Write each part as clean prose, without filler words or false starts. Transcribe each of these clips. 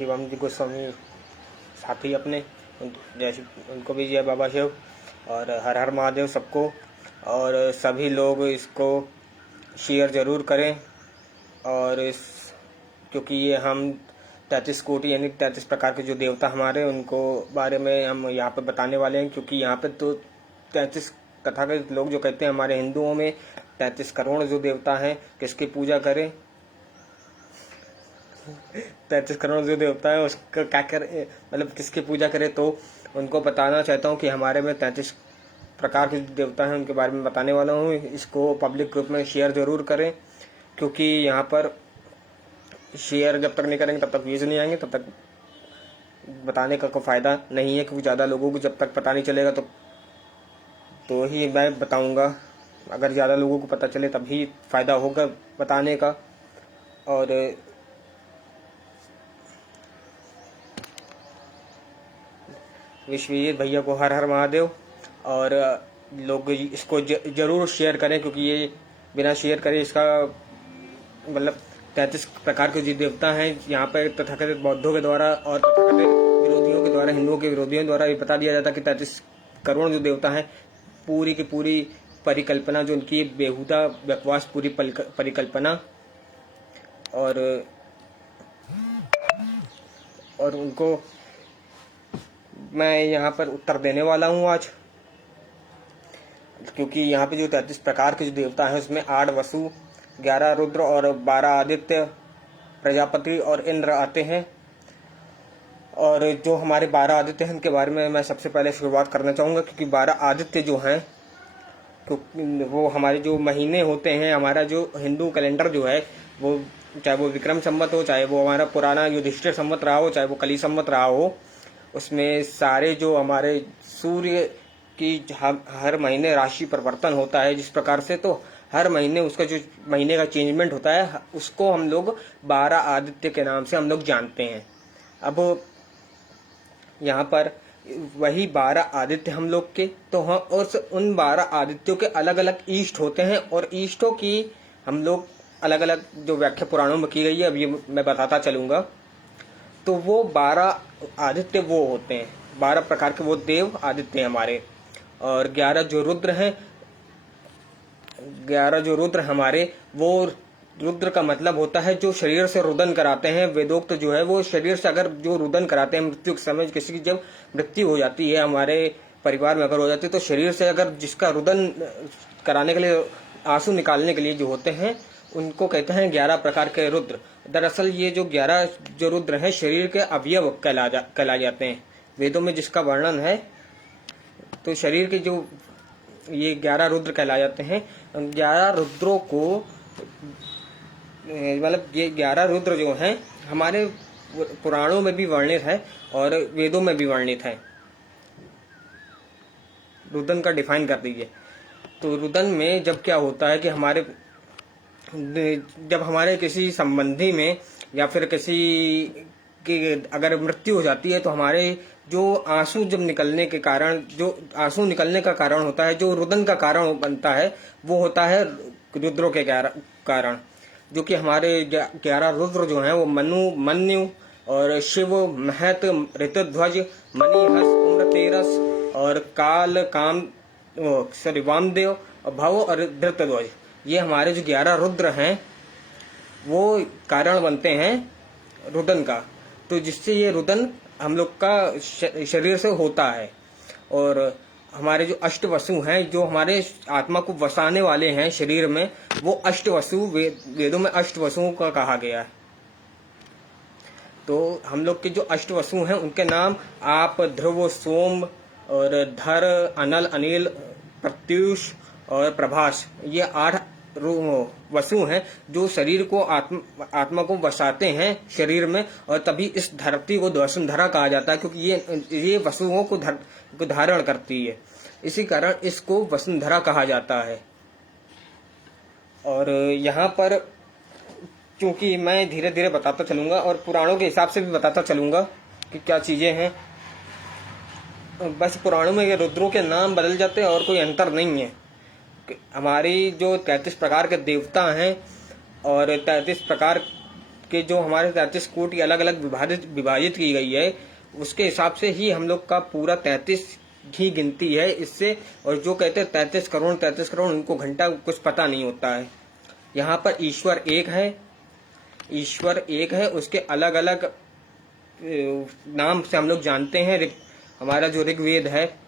शिवानंद गोस्वामी साथी अपने, जैसे उनको भी जय बाबा शिव और हर हर महादेव सबको। और सभी लोग इसको शेयर ज़रूर करें। और इस क्योंकि ये हम 33 कोटि यानी 33 प्रकार के जो देवता हमारे उनको बारे में हम यहाँ पे बताने वाले हैं। क्योंकि यहाँ पे तो 33 तथाकथित लोग जो कहते हैं हमारे हिंदुओं में 33 करोड़ जो देवता हैं, किसकी पूजा करें 33 करोड़ जो देवता है उसका क्या करें, मतलब किसकी पूजा करें। तो उनको बताना चाहता हूँ कि हमारे में 33 प्रकार के देवता हैं, उनके बारे में बताने वाला हूँ। इसको पब्लिक ग्रुप में शेयर ज़रूर करें, क्योंकि यहाँ पर शेयर जब तक नहीं करेंगे तब तक व्यूज़ नहीं आएंगे, तब तक बताने का कोई फ़ायदा नहीं है। क्योंकि ज़्यादा लोगों को जब तक पता नहीं चलेगा तो ही मैं बताऊँगा। अगर ज़्यादा लोगों को पता चले तभी फ़ायदा होगा बताने का। और विश्वजीत भैया को हर हर महादेव। और लोग इसको जरूर शेयर करें, क्योंकि ये बिना शेयर करे इसका मतलब 33 प्रकार के जो देवता हैं यहाँ पर तथाकथित बौद्धों के द्वारा और तथाकथित विरोधियों के द्वारा, हिंदुओं के विरोधियों द्वारा ये बता दिया जाता है कि 33 करोड़ जो देवता हैं पूरी की पूरी परिकल्पना, जो उनकी बेहुदा बकवास पूरी परिकल्पना। और उनको मैं यहाँ पर उत्तर देने वाला हूँ आज। क्योंकि यहाँ पे जो 33 प्रकार के जो देवता हैं उसमें 8 वसु, 11 रुद्र और 12 आदित्य, प्रजापति और इंद्र आते हैं। और जो हमारे 12 आदित्य हैं उनके बारे में मैं सबसे पहले शुरुआत करना चाहूँगा। क्योंकि 12 आदित्य जो हैं वो हमारे जो महीने होते हैं, हमारा जो हिंदू कैलेंडर जो है वो चाहे वो विक्रम संवत हो, चाहे वो हमारा पुराना युधिष्ठिर संवत रहा हो, चाहे वो कली संवत रहा हो, उसमें सारे जो हमारे सूर्य की हर महीने राशि परिवर्तन होता है जिस प्रकार से, तो हर महीने उसका जो महीने का चेंजमेंट होता है उसको हम लोग 12 आदित्य के नाम से हम लोग जानते हैं। अब यहाँ पर वही 12 आदित्य हम लोग के, तो हम उन 12 आदित्यों के अलग अलग ईष्ट होते हैं। और ईष्टों की हम लोग अलग अलग जो व्याख्या पुराणों में की गई है, अब ये मैं बताता चलूँगा। तो वो 12 आदित्य वो होते हैं, 12 प्रकार के वो देव आदित्य हमारे। और 11 जो रुद्र हैं, 11 जो रुद्र हमारे, वो रुद्र का मतलब होता है जो शरीर से रुदन कराते हैं। वेदोक्त जो है वो शरीर से अगर जो रुदन कराते हैं, मृत्यु के समय किसी की जब मृत्यु हो जाती है, हमारे परिवार में अगर हो जाती है, तो शरीर से अगर जिसका रुदन कराने के लिए, आंसू निकालने के लिए जो होते हैं, उनको कहते हैं 11 प्रकार के रुद्र। दरअसल ये जो 11 जो रुद्र हैं शरीर के अवयव कहला जाते हैं वेदों में जिसका वर्णन है। तो शरीर के जो ये 11 रुद्र कहलाए जाते हैं। 11 रुद्रों को मतलब ये 11 रुद्र जो हैं हमारे पुराणों में भी वर्णित है और वेदों में भी वर्णित है। रुदन का डिफाइन कर दीजिए। तो रुदन में जब क्या होता है कि जब हमारे किसी संबंधी में या फिर किसी की अगर मृत्यु हो जाती है, तो हमारे जो आंसू जब निकलने के कारण, जो आंसू निकलने का कारण होता है, जो रुदन का कारण बनता है, वो होता है रुद्रों के कारण। जो कि हमारे 11 रुद्र जो हैं वो मन्यु और शिव, महत, ऋतध्वज, मणिहस, उम्रतेरस और काल, काम, वामदेव, भव और धृतध्वज, ये हमारे जो 11 रुद्र हैं वो कारण बनते हैं रुदन का। तो जिससे ये रुदन हम लोग का शरीर से होता है। और हमारे जो अष्टवसु हैं, जो हमारे आत्मा को बसाने वाले हैं शरीर में, वो अष्टवसु वेदों में अष्टवसुओं का कहा गया है। तो हम लोग के जो अष्टवसु हैं उनके नाम आप, ध्रुव, सोम और धर, अनल, अनिल, प्रत्युष और प्रभास, ये 8 वसु हैं जो शरीर को आत्मा को बसाते हैं शरीर में। और तभी इस धरती को वसुंधरा कहा जाता है, क्योंकि ये वसुओं को धारण करती है, इसी कारण इसको वसुंधरा कहा जाता है। और यहाँ पर क्योंकि मैं धीरे धीरे बताता चलूंगा और पुराणों के हिसाब से भी बताता चलूंगा कि क्या चीजें हैं। बस पुराणों में ये रुद्रों के नाम बदल जाते हैं और कोई अंतर नहीं है। हमारी जो 33 प्रकार के देवता हैं और 33 प्रकार के जो हमारे 33 कोटि अलग अलग विभाजित की गई है, उसके हिसाब से ही हम लोग का पूरा 33 ही गिनती है इससे। और जो कहते हैं 33 करोड़, उनको घंटा कुछ पता नहीं होता है। यहाँ पर ईश्वर एक है, उसके अलग अलग नाम से हम लोग जानते हैं। हमारा जो ऋग्वेद है,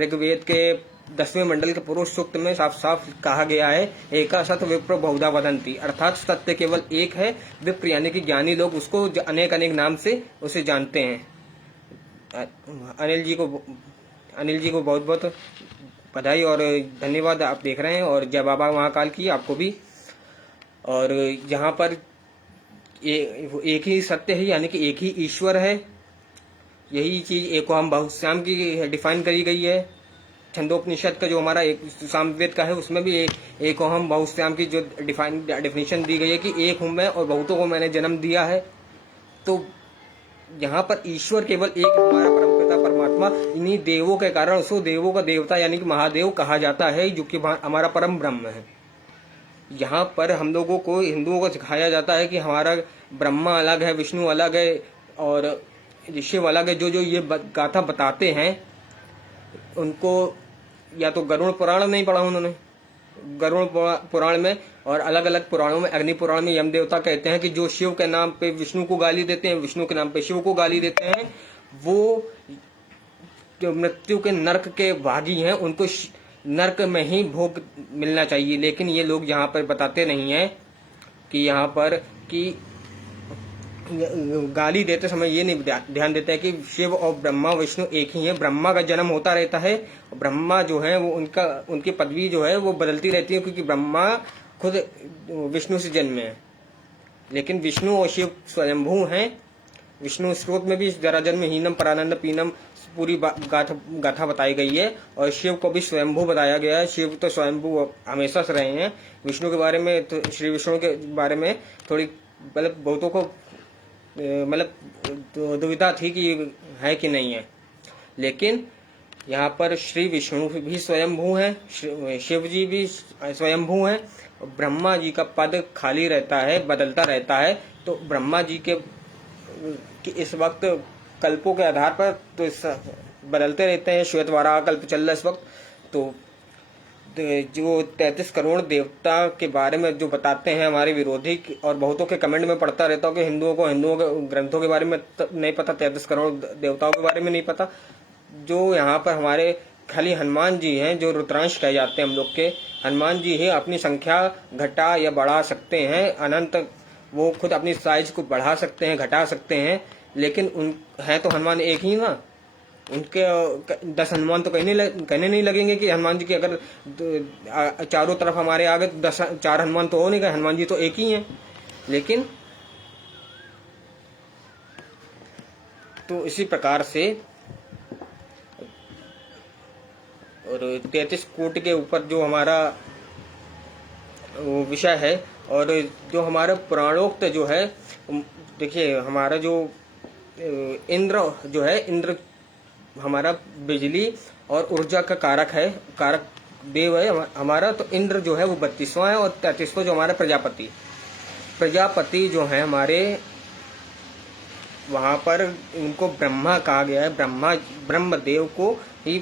ऋग्वेद के 10वें मंडल के पुरुष सूक्त में साफ साफ कहा गया है, एका सत विप्र बहुधा वदंती, अर्थात सत्य केवल एक है, विप्र यानी कि ज्ञानी लोग उसको अनेक अनेक नाम से उसे जानते हैं। अनिल जी को बहुत बहुत बधाई और धन्यवाद, आप देख रहे हैं। और जय बाबा महाकाल की आपको भी। और यहाँ पर एक ही सत्य है, यानी कि एक ही ईश्वर है। यही चीज एको हम बहुश्याम की डिफाइन करी गई है। छंदोपनिषद का जो हमारा एक सामवेद का है, उसमें भी एको हम बहुश्याम की जो डिफिनेशन दी गई है कि एक हूं मैं और बहुतों को मैंने जन्म दिया है। तो यहाँ पर ईश्वर केवल एक, हमारा परमपिता परमात्मा, इन्हीं देवों के कारण उसको देवों का देवता यानी कि महादेव कहा जाता है, जो कि हमारा परम ब्रह्म है। यहाँ पर हम लोगों को, हिंदुओं को सिखाया जाता है कि हमारा ब्रह्मा अलग है, विष्णु अलग है और शिव अलग है। जो जो ये गाथा बताते हैं उनको या तो गरुड़ पुराण नहीं पढ़ा उन्होंने, गरुड़ पुराण में और अलग अलग पुराणों में, अग्नि पुराण में यम देवता कहते हैं कि जो शिव के नाम पे विष्णु को गाली देते हैं, विष्णु के नाम पे शिव को गाली देते हैं, वो जो मृत्यु के नरक के भागी हैं, उनको नरक में ही भोग मिलना चाहिए। लेकिन ये लोग यहाँ पर बताते नहीं है कि यहाँ पर कि गाली देते समय ये नहीं ध्यान देते हैं कि शिव और ब्रह्मा विष्णु एक ही है। ब्रह्मा का जन्म होता रहता है, ब्रह्मा जो है वो उनकी पदवी जो है वो बदलती रहती है, क्योंकि ब्रह्मा खुद विष्णु से जन्मे हैं। लेकिन विष्णु और शिव स्वयंभू हैं। विष्णु स्रोत में भी जरा जन्म हीनम परानंद पीनम पूरी गाथा बताई गई है, और शिव को भी स्वयंभू बताया गया है। शिव तो स्वयंभू हमेशा से रहे हैं। विष्णु के बारे में तो, श्री विष्णु के बारे में थोड़ी मतलब बहुतों को मतलब दुविधा थी कि है कि नहीं है। लेकिन यहाँ पर श्री विष्णु भी स्वयंभू हैं, शिव जी भी स्वयंभू हैं। ब्रह्मा जी का पद खाली रहता है, बदलता रहता है। तो ब्रह्मा जी के इस वक्त कल्पों के आधार पर तो बदलते रहते हैं। श्वेत वाराह कल्प चल रहा है इस वक्त। तो जो 33 करोड़ देवता के बारे में जो बताते हैं हमारे विरोधी, और बहुतों के कमेंट में पढ़ता रहता हूँ कि हिंदुओं के ग्रंथों के बारे में नहीं पता, 33 करोड़ देवताओं के बारे में नहीं पता। जो यहाँ पर हमारे खाली हनुमान जी हैं, जो रुद्रांश कहे जाते हैं हम लोग के, हनुमान जी ही अपनी संख्या घटा या बढ़ा सकते हैं अनंत। वो खुद अपनी साइज को बढ़ा सकते हैं, घटा सकते हैं। लेकिन उन है तो हनुमान एक ही ना। उनके 10 हनुमान तो कहने नहीं लगेंगे कि हनुमान जी की अगर चारों तरफ हमारे आगे 4 हनुमान तो हो नहीं गए, हनुमान जी तो एक ही हैं। लेकिन तो इसी प्रकार से और 33 कोटि के ऊपर जो हमारा विषय है, और जो हमारा पुराणोक्त जो है, देखिए हमारा जो इंद्र जो है, इंद्र हमारा बिजली और ऊर्जा का कारक देव है हमारा। तो इंद्र जो है वो 32वां है, और 33वां जो हमारा प्रजापति जो है हमारे, वहां पर उनको ब्रह्मा कहा गया है। ब्रह्मदेव को ही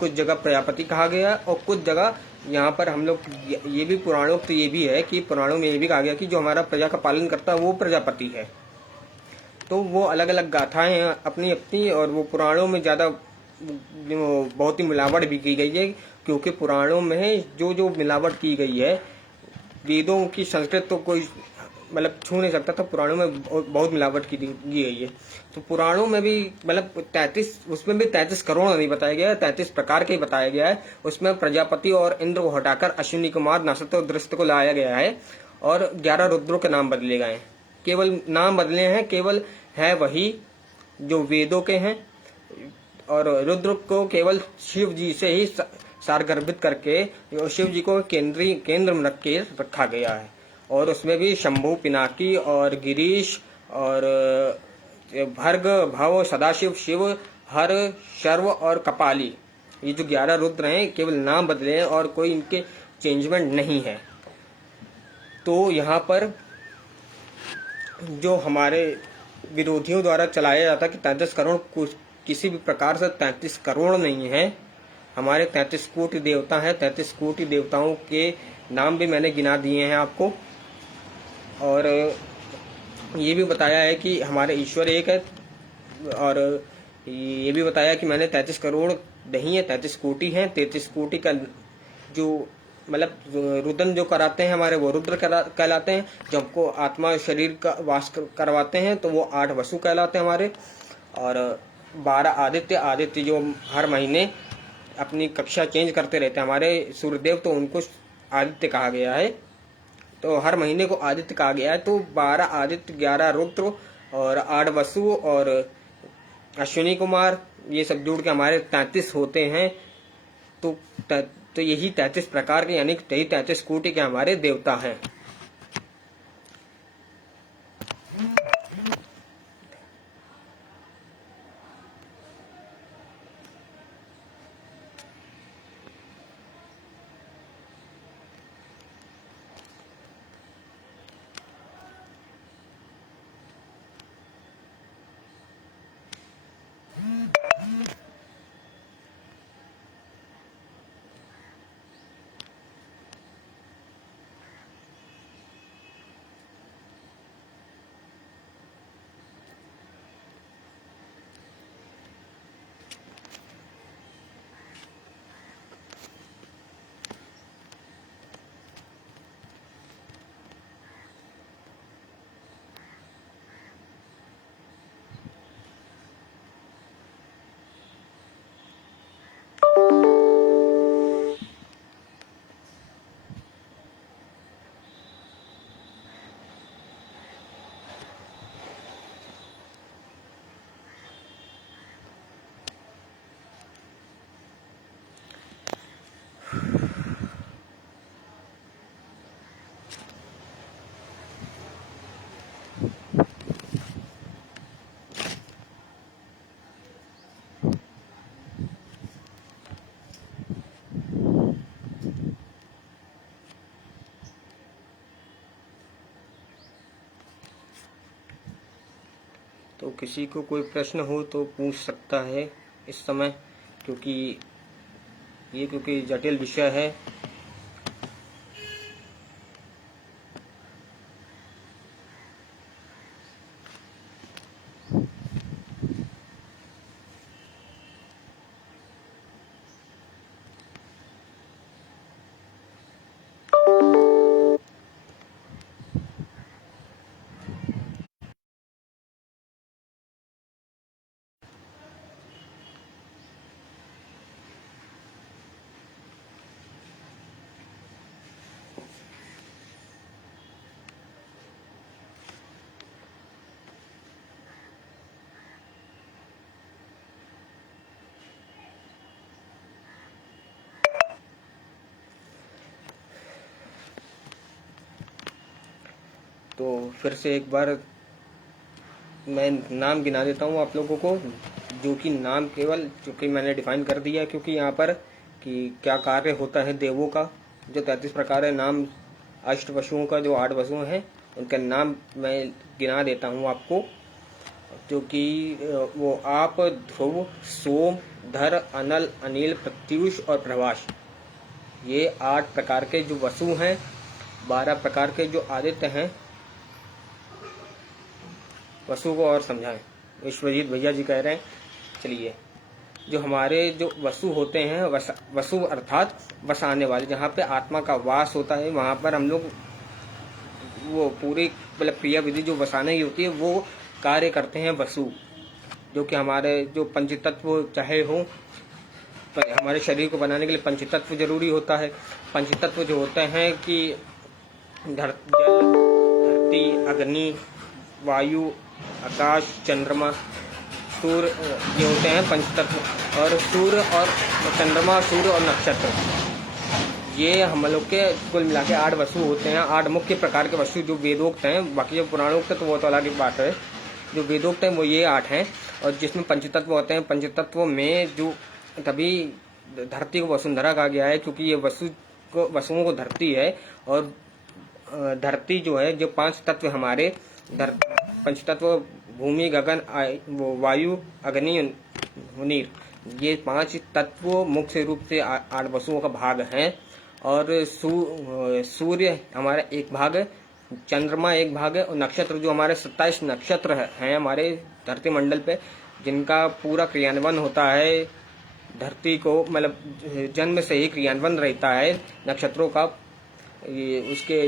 कुछ जगह प्रजापति कहा गया है, और कुछ जगह यहाँ पर हम लोग ये भी पुराणोक्त ये भी है कि पुराणों में ये भी कहा गया कि जो हमारा प्रजा का पालन करता है वो प्रजापति है। तो वो अलग अलग गाथाएं हैं अपनी अपनी, और वो पुराणों में ज्यादा बहुत ही मिलावट भी की गई है, क्योंकि पुराणों में जो जो मिलावट की गई है, वेदों की संस्कृत तो कोई मतलब छू नहीं सकता था। पुराणों में बहुत मिलावट की गई है। तो पुराणों में भी मतलब 33, उसमें भी 33 करोड़ नहीं बताया गया है, 33 प्रकार के ही बताया गया है। उसमें प्रजापति और इंद्र को हटाकर अश्विनी कुमार, नक्षत्र और दृष्ट को लाया गया है, और 11 रुद्रों के नाम बदले गए हैं। केवल नाम बदले हैं, केवल है वही जो वेदों के हैं। और रुद्र को केवल शिव जी से ही सारगर्भित करके शिव जी को केंद्र में रख के रखा गया है। और उसमें भी शंभु, पिनाकी और गिरीश और भर्ग, भव, सदाशिव, शिव, हर, शर्व और कपाली, ये जो 11 रुद्र हैं, केवल नाम बदले हैं और कोई इनके चेंजमेंट नहीं है। तो यहाँ पर जो हमारे विरोधियों द्वारा चलाया जाता कि 33 करोड़ कुछ किसी भी प्रकार से 33 करोड़ नहीं है। हमारे 33 कोटि देवता हैं। 33 कोटि देवताओं के नाम भी मैंने गिना दिए हैं आपको, और ये भी बताया है कि हमारे ईश्वर एक है, और ये भी बताया कि मैंने 33 करोड़ नहीं है, 33 कोटि हैं। 33 कोटि का जो मतलब रुदन जो कराते हैं हमारे, वो रुद्र कहलाते हैं। जो हमको आत्मा शरीर का वास करवाते हैं तो वो 8 वसु कहलाते हैं हमारे। और 12 आदित्य, आदित्य जो हर महीने अपनी कक्षा चेंज करते रहते हैं हमारे सूर्यदेव, तो उनको आदित्य कहा गया है। तो हर महीने को आदित्य कहा गया है। तो 12 आदित्य, 11 रुद्र और 8 वसु और अश्विनी कुमार, ये सब जोड़ के हमारे 33 होते हैं। तो यही 33 प्रकार के, यानी 33 कोटि के हमारे देवता हैं। तो किसी को कोई प्रश्न हो तो पूछ सकता है इस समय, क्योंकि जटिल विषय है। तो फिर से एक बार मैं नाम गिना देता हूँ आप लोगों को, जो कि नाम केवल चूंकि मैंने डिफाइन कर दिया, क्योंकि यहाँ पर कि क्या कार्य होता है देवों का। जो 33 प्रकार है नाम, अष्ट वसुओं का जो 8 वसु हैं उनका नाम मैं गिना देता हूँ आपको, जो कि वो आप, ध्रुव, सोम, धर, अनल, अनिल, प्रत्युष और प्रभाष, ये 8 प्रकार के जो वसु हैं। 12 प्रकार के जो आदित्य हैं। वसु को और समझाएं, विश्वजीत भैया जी कह रहे हैं। चलिए, जो हमारे जो वसु होते हैं, वसु अर्थात बसाने वाले, जहाँ पे आत्मा का वास होता है, वहाँ पर हम लोग वो पूरी मतलब क्रिया विधि जो बसाने की होती है वो कार्य करते हैं वसु। जो कि हमारे जो पंचतत्व चाहे हो, हमारे शरीर को बनाने के लिए पंचतत्व जरूरी होता है। पंचतत्व जो होते हैं कि जल, धरती, अग्नि, वायु, आकाश, चंद्रमा, सूर्य, ये होते हैं पंचतत्व। और सूर्य और चंद्रमा, सूर्य और नक्षत्र, ये हम लोग के कुल मिला के 8 वसु होते हैं। 8 मुख्य प्रकार के वसु जो वेदोक्त हैं, बाकी जो पुराणोक्त तो वो तो अलग की बात है। जो वेदोक्त हैं वो ये 8 हैं। और जिसमें पंचतत्व होते हैं, पंचतत्व में जो तभी धरती को वसुंधरा कहा गया है, क्योंकि ये वसुओं को धरती है। और धरती जो है, जो 5 तत्व हमारे, पंचतत्व भूमि, गगन, वायु, अग्नि, नीर, ये 5 तत्व मुख्य रूप से 8 वसुओं का भाग हैं। और सूर्य हमारा एक भाग है, चंद्रमा एक भाग है, और नक्षत्र जो हमारे 27 नक्षत्र हैं हमारे धरती मंडल पे, जिनका पूरा क्रियान्वयन होता है धरती को, मतलब जन्म से ही क्रियान्वयन रहता है नक्षत्रों का। ये उसके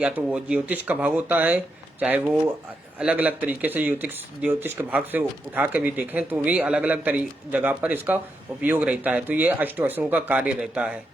या तो वो ज्योतिष का भाग होता है, चाहे वो अलग अलग तरीके से ज्योतिष के भाग से उठा के भी देखें तो भी अलग अलग जगह पर इसका उपयोग रहता है। तो ये अष्टवसुओं का कार्य रहता है।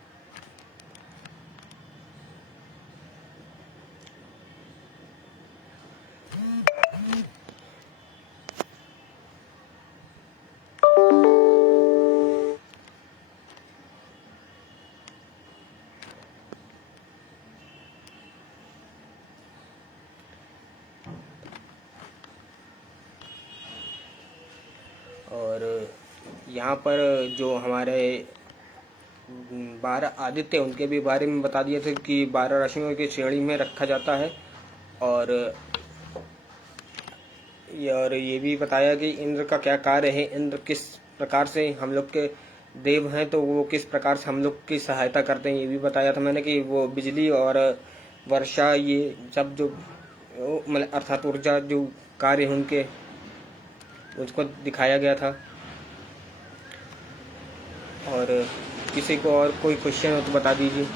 और यहाँ पर जो हमारे 12 आदित्य, उनके भी बारे में बता दिए थे कि 12 राशियों की श्रेणी में रखा जाता है। और ये भी बताया कि इंद्र का क्या कार्य है, इंद्र किस प्रकार से हम लोग के देव हैं, तो वो किस प्रकार से हम लोग की सहायता करते हैं, ये भी बताया था मैंने कि वो बिजली और वर्षा, ये सब जो मतलब अर्थात ऊर्जा जो कार्य हैं उनके, उसको दिखाया गया था। और किसी को और कोई क्वेश्चन हो तो बता दीजिए।